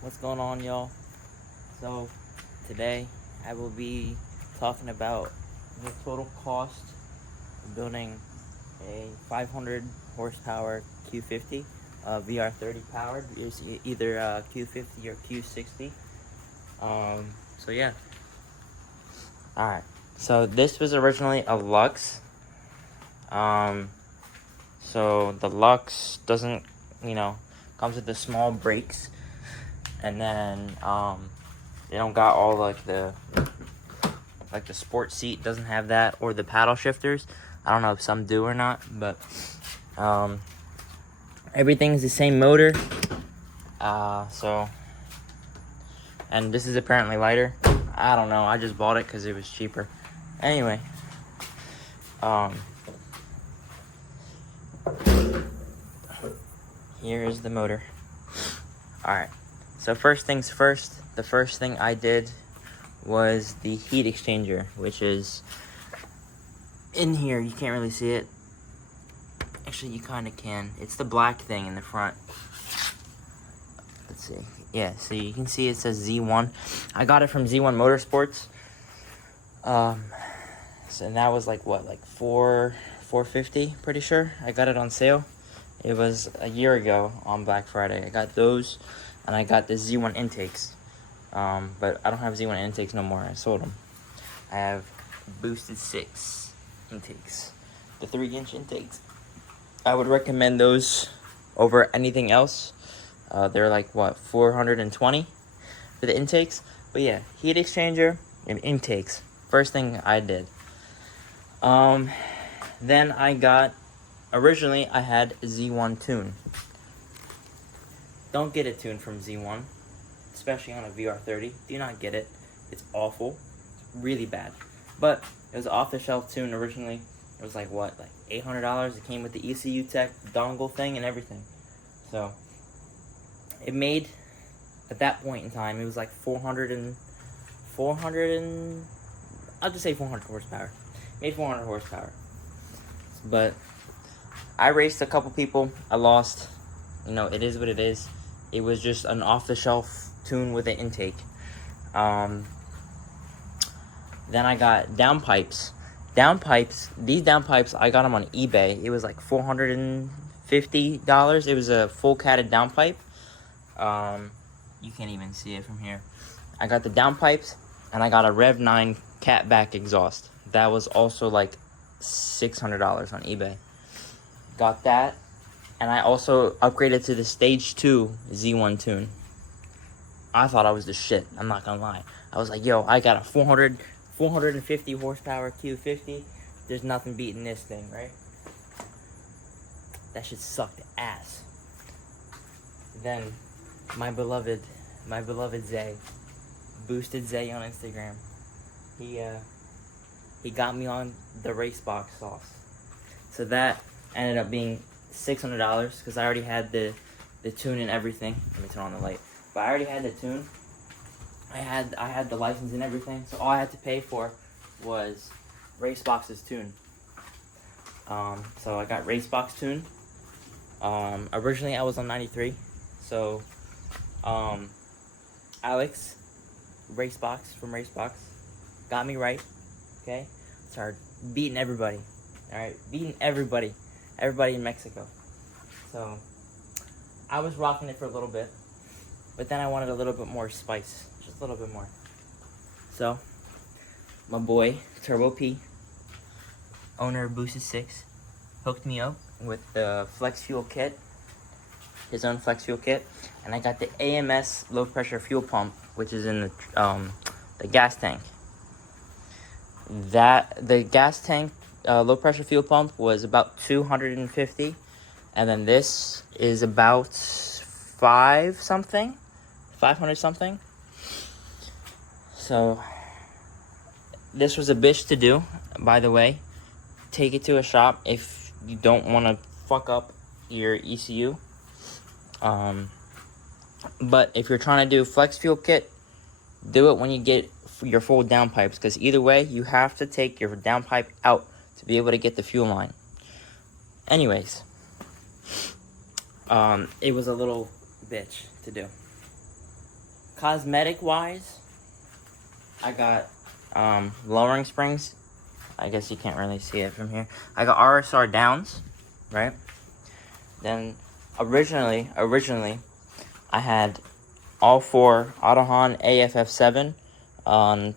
What's going on, y'all? So today I will be talking about the total cost of building a 500 horsepower Q50 VR30 powered. It's either Q50 or Q60. So yeah. All right. So this was originally a Lux. So the Lux doesn't, comes with the small brakes, and then they don't got all like the sport seat doesn't have that, or the paddle shifters. I don't know if some do or not, but everything's the same motor. And this is apparently lighter. I don't know. I just bought it because it was cheaper. Anyway, here is the motor. All right. So first things first. The first thing I did was the heat exchanger, which is in here. You can't really see it. Actually, you kind of can. It's the black thing in the front. Let's see. Yeah, so you can see it says Z1. I got it from Z1 Motorsports. So that was like what, like $450, pretty sure. I got it on sale. It was a year ago on Black Friday. I got those, and I got the Z1 intakes. But I don't have Z1 intakes no more. I sold them. I have boosted 6 intakes, the 3-inch intakes. I would recommend those over anything else. They're like what, 420 for the intakes. But yeah, heat exchanger and intakes. First thing I did. Then originally I had Z1 tune. Don't get a tune from Z1, especially on a VR30. Do not get it. It's awful. It's really bad. But it was an off-the-shelf tune originally. It was like what, like $800. It came with the ECU Tech dongle thing and everything. So it made, at that point in time, it was like 400 and I'll just say 400 horsepower. It made 400 horsepower. But I raced a couple people. I lost. It is what it is. It was just an off-the-shelf tune with an intake. Then I got downpipes. These downpipes, I got them on eBay. It was like $450. It was a full catted downpipe. You can't even see it from here. I got the downpipes, and I got a Rev 9 catback exhaust. That was also like $600 on eBay. Got that, and I also upgraded to the Stage 2 Z1 tune. I thought I was the shit. I'm not gonna lie. I was like, yo, I got a 450 horsepower Q50. There's nothing beating this thing, right? That shit sucked ass. Then my beloved Zay, Boosted Zay on Instagram, he got me on the race box sauce. So that ended up being $600 because I already had the tune and everything. Let me turn on the light. But I already had the tune. I had the license and everything. So all I had to pay for was Racebox's tune. So I got Racebox tune. Originally I was on 93. So Alex, Racebox from Racebox, got me right. Okay, started beating everybody. All right, beating everybody in Mexico. So I was rocking it for a little bit, but then I wanted a little bit more spice, just a little bit more. So my boy Turbo P, owner of Boosted 6, hooked me up with the Flex Fuel kit, his own Flex Fuel kit, and I got the AMS low pressure fuel pump, which is in the gas tank. The gas tank low pressure fuel pump was about $250, and then this is about 500 something. So this was a bitch to do, by the way. Take it to a shop if you don't want to fuck up your ECU. But if you're trying to do flex fuel kit, do it when you get your full downpipes, because either way you have to take your downpipe out to be able to get the fuel line. Anyways, it was a little bitch to do. Cosmetic wise, I got lowering springs. I guess you can't really see it from here. I got RSR downs, right? Then originally I had all four Autohan AFF7 on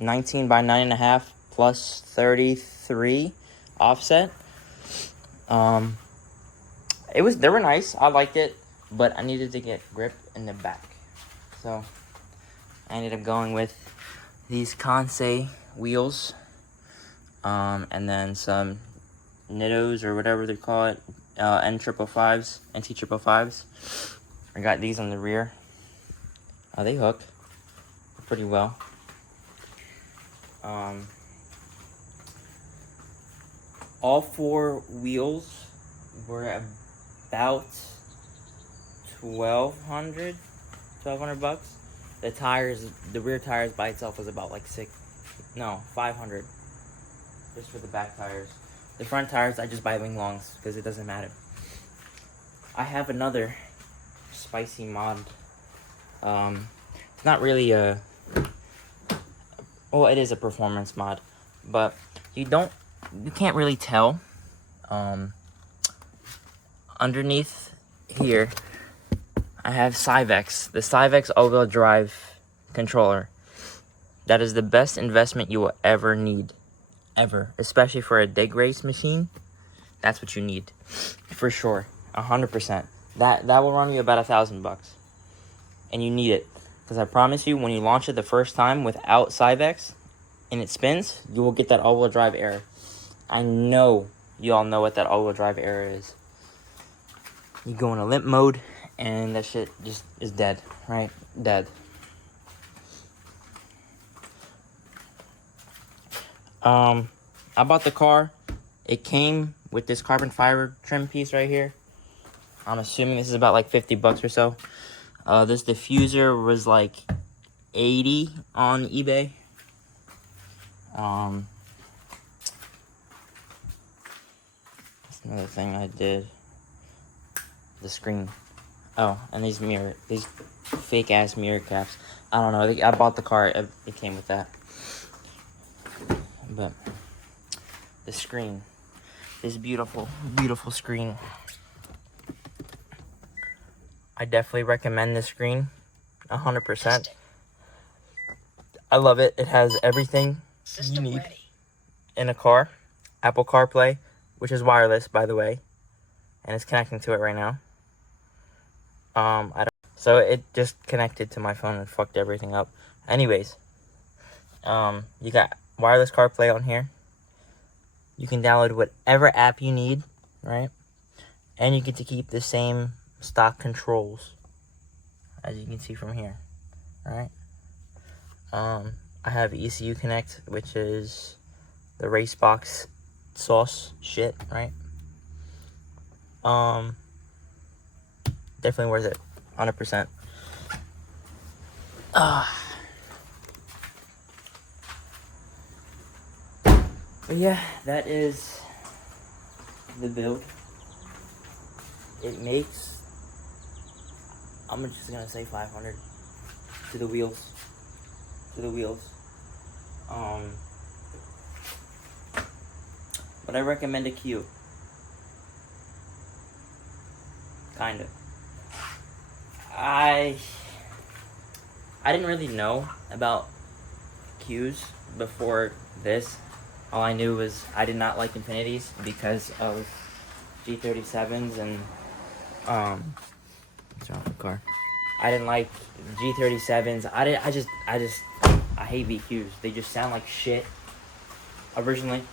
19 by 9.5 plus 33 offset. They were nice. I liked it, but I needed to get grip in the back. So I ended up going with these Kansei wheels, and then some Nittos or whatever they call it, NT555s. I got these on the rear. They hook pretty well. All four wheels were about $1,200 bucks. The tires, the rear tires by itself was about like $500 just for the back tires. The front tires I just buy wing longs because it doesn't matter. I have another spicy mod. It's not really it is a performance mod, but you can't really tell. Underneath here, I have Cyvex, the Cyvex all-wheel drive controller. That is the best investment you will ever need, ever, especially for a dig race machine. That's what you need, for sure, 100%. That will run you about $1,000, and you need it, because I promise you, when you launch it the first time without Cyvex, and it spins, you will get that all-wheel drive error. I know you all know what that all-wheel drive error is. You go in a limp mode, and that shit just is dead, right? Dead. I bought the car. It came with this carbon fiber trim piece right here. I'm assuming this is about like $50 or so. This diffuser was like $80 on eBay. That's another thing I did. The screen. Oh, and these fake ass mirror caps. I don't know. I bought the car. It came with that. But the screen. This beautiful, beautiful screen. I definitely recommend this screen. 100%. I love it. It has everything you need in a car. Apple CarPlay, which is wireless, by the way. And it's connecting to it right now. So it just connected to my phone and fucked everything up. Anyways, you got wireless CarPlay on here. You can download whatever app you need, right? And you get to keep the same stock controls, as you can see from here, right? I have ECU Connect, which is the Racebox sauce shit, right? Definitely worth it, 100%. But yeah, that is the build. It makes, I'm just gonna say 500 to the wheels. But I recommend a Q. Kind of. I didn't really know about Qs before this. All I knew was I did not like Infinities because of G37s and what's wrong with the car? I didn't like G37s. I hate VQs. They just sound like shit. Originally,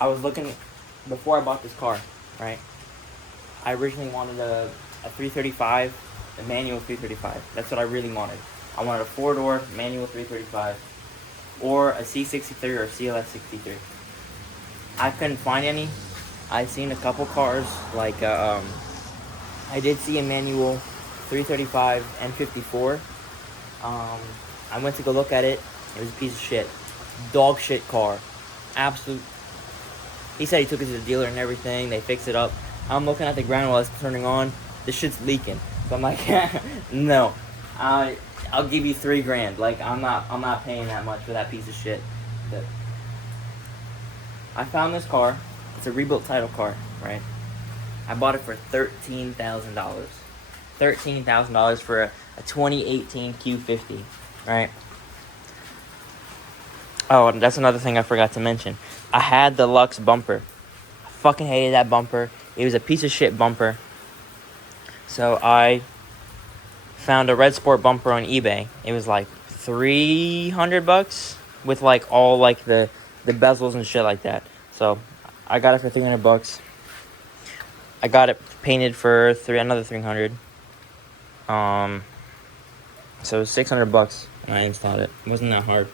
I was looking before I bought this car, right? I originally wanted a 335, a manual 335. That's what I really wanted. I wanted a 4-door manual 335 or a C63 or a CLS63. I couldn't find any. I seen a couple cars, like I did see a manual 335 N54. I went to go look at it. It was a piece of shit. Dog shit car. Absolute. He said he took it to the dealer and everything. They fixed it up. I'm looking at the ground while it's turning on. This shit's leaking. So I'm like, no. I I'll give you $3,000. Like, I'm not paying that much for that piece of shit. But I found this car. It's a rebuilt title car, right? I bought it for $13,000. $13,000 for a 2018 Q50, right? Oh, and that's another thing I forgot to mention. I had the Lux bumper. I fucking hated that bumper. It was a piece of shit bumper. So I found a Red Sport bumper on eBay. It was like $300 with like all like the bezels and shit like that. So I got it for $300. I got it painted for another $300. So it was $600 when I installed it. It wasn't that hard.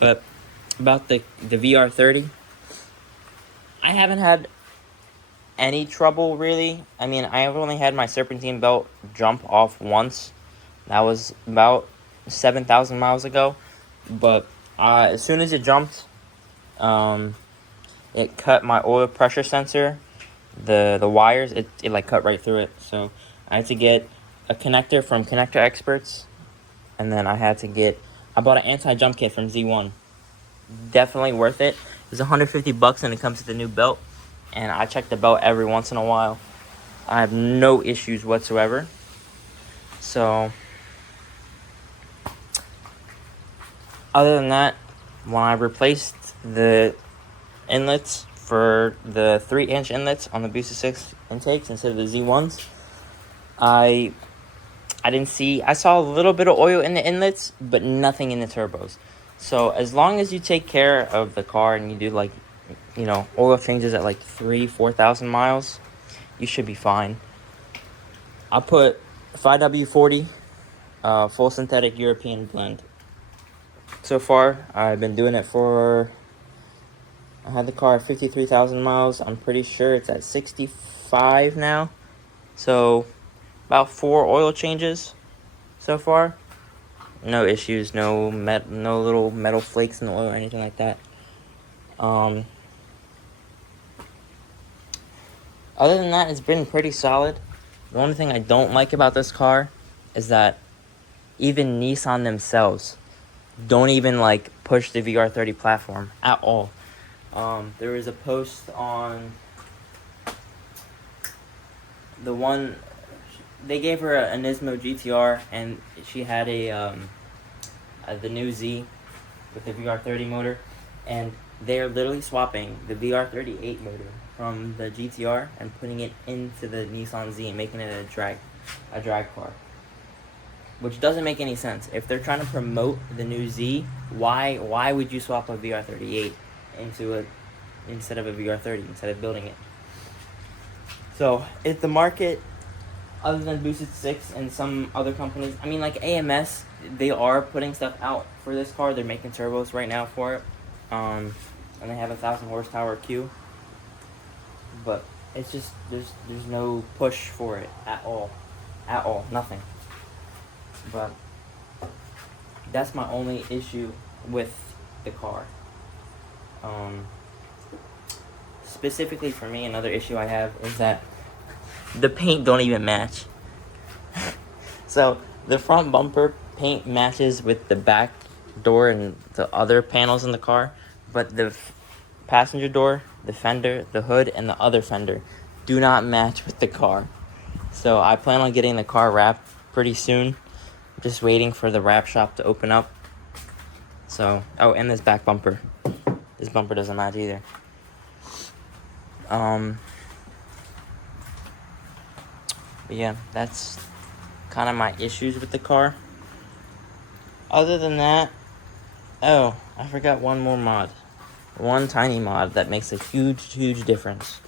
But about the VR30, I haven't had any trouble really. I mean, I have only had my serpentine belt jump off once. That was about 7,000 miles ago. But as soon as it jumped, it cut my oil pressure sensor. The wires, it like cut right through it. So I had to get a connector from Connector Experts, and then I bought an anti-jump kit from Z1. Definitely worth it. It's $150 and it comes with a new belt. And I check the belt every once in a while. I have no issues whatsoever. So, other than that, when I replaced the inlets for the 3-inch inlets on the Booster 6 intakes instead of the Z1s, I saw a little bit of oil in the inlets, but nothing in the turbos. So as long as you take care of the car and you do like, oil changes at like 4,000 miles, you should be fine. I put 5W40 full synthetic European blend. So far, I've been doing it I had the car at 53,000 miles. I'm pretty sure it's at 65 now. So about 4 oil changes so far. No issues, no little metal flakes in the oil or anything like that. Other than that, it's been pretty solid. The only thing I don't like about this car is that even Nissan themselves don't even like push the VR30 platform at all. There was a post on the one. They gave her a Nismo GTR, and she had the new Z with the VR30 motor, and they're literally swapping the VR38 motor from the GTR and putting it into the Nissan Z and making it a drag car, which doesn't make any sense. If they're trying to promote the new Z, why would you swap a VR38 instead of a VR30 instead of building it? So if the market, other than Boosted 6 and some other companies, I mean, like AMS, they are putting stuff out for this car. They're making turbos right now for it. And they have a 1,000 horsepower Q. But it's just, there's no push for it at all. At all. Nothing. But that's my only issue with the car. Specifically for me, another issue I have is that the paint don't even match. So the front bumper paint matches with the back door and the other panels in the car, but the passenger door, the fender, the hood, and the other fender do not match with the car. So I plan on getting the car wrapped pretty soon. Just waiting for the wrap shop to open up. So, and this back bumper. This bumper doesn't match either. But yeah, that's kind of my issues with the car. Other than that, I forgot one more mod. One tiny mod that makes a huge difference.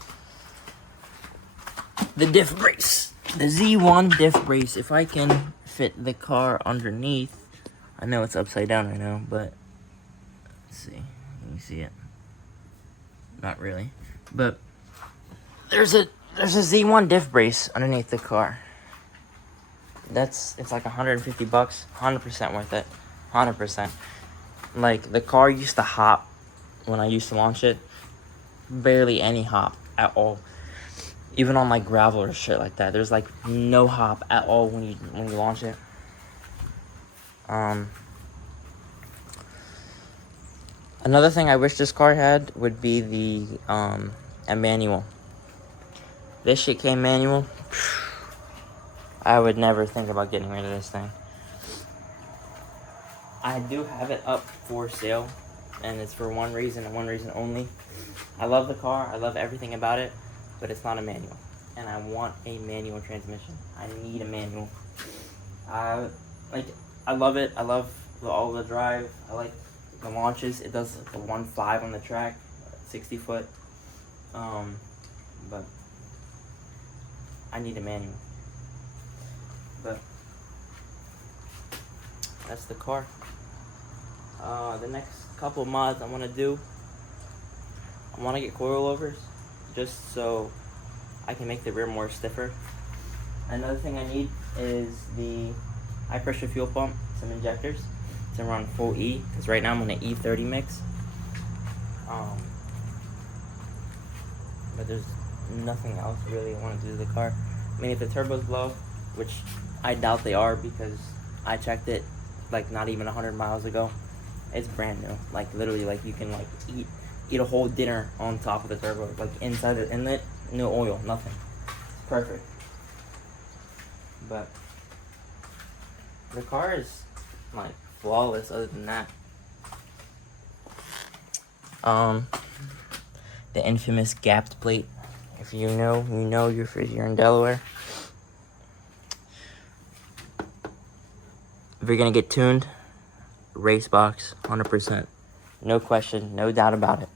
The diff brace. The Z1 diff brace. If I can fit the car underneath. I know it's upside down right now, but let's see. Can you see it? Not really. But there's a Z1 diff brace underneath the car. It's like $150, 100% worth it. 100%. Like, the car used to hop when I used to launch it. Barely any hop at all. Even on like gravel or shit like that, there's like no hop at all when you launch it. Another thing I wish this car had would be the a manual. This shit came manual. I would never think about getting rid of this thing. I do have it up for sale, and it's for one reason and one reason only. I love the car, I love everything about it, but it's not a manual. And I want a manual transmission. I need a manual. I love it. I love the all-wheel drive. I like the launches. It does the 1.5 on the track, 60 foot. But I need a manual. But that's the car. The next couple of mods I want to do, I want to get coilovers just so I can make the rear more stiffer. Another thing I need is the high pressure fuel pump, some injectors. It's around full E, because right now I'm on an E30 mix. But there's nothing else really I want to do to the car. I mean, if the turbos blow, which I doubt they are because I checked it like not even 100 miles ago. It's brand new. Like literally, like you can like eat a whole dinner on top of the turbo, like inside the inlet, no oil, nothing. It's perfect. But the car is like flawless other than that. The infamous gapped plate. If you know, you know, you're in Delaware. If you're gonna get tuned, race box, 100%. No question, no doubt about it.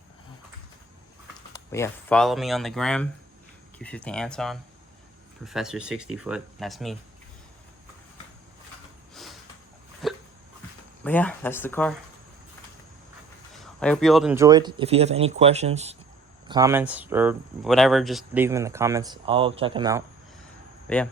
But yeah, follow me on the gram, Q50 Anton, Professor 60 foot, that's me. But yeah, that's the car. I hope you all enjoyed. If you have any questions, comments, or whatever, just leave them in the comments. I'll check them out. But yeah.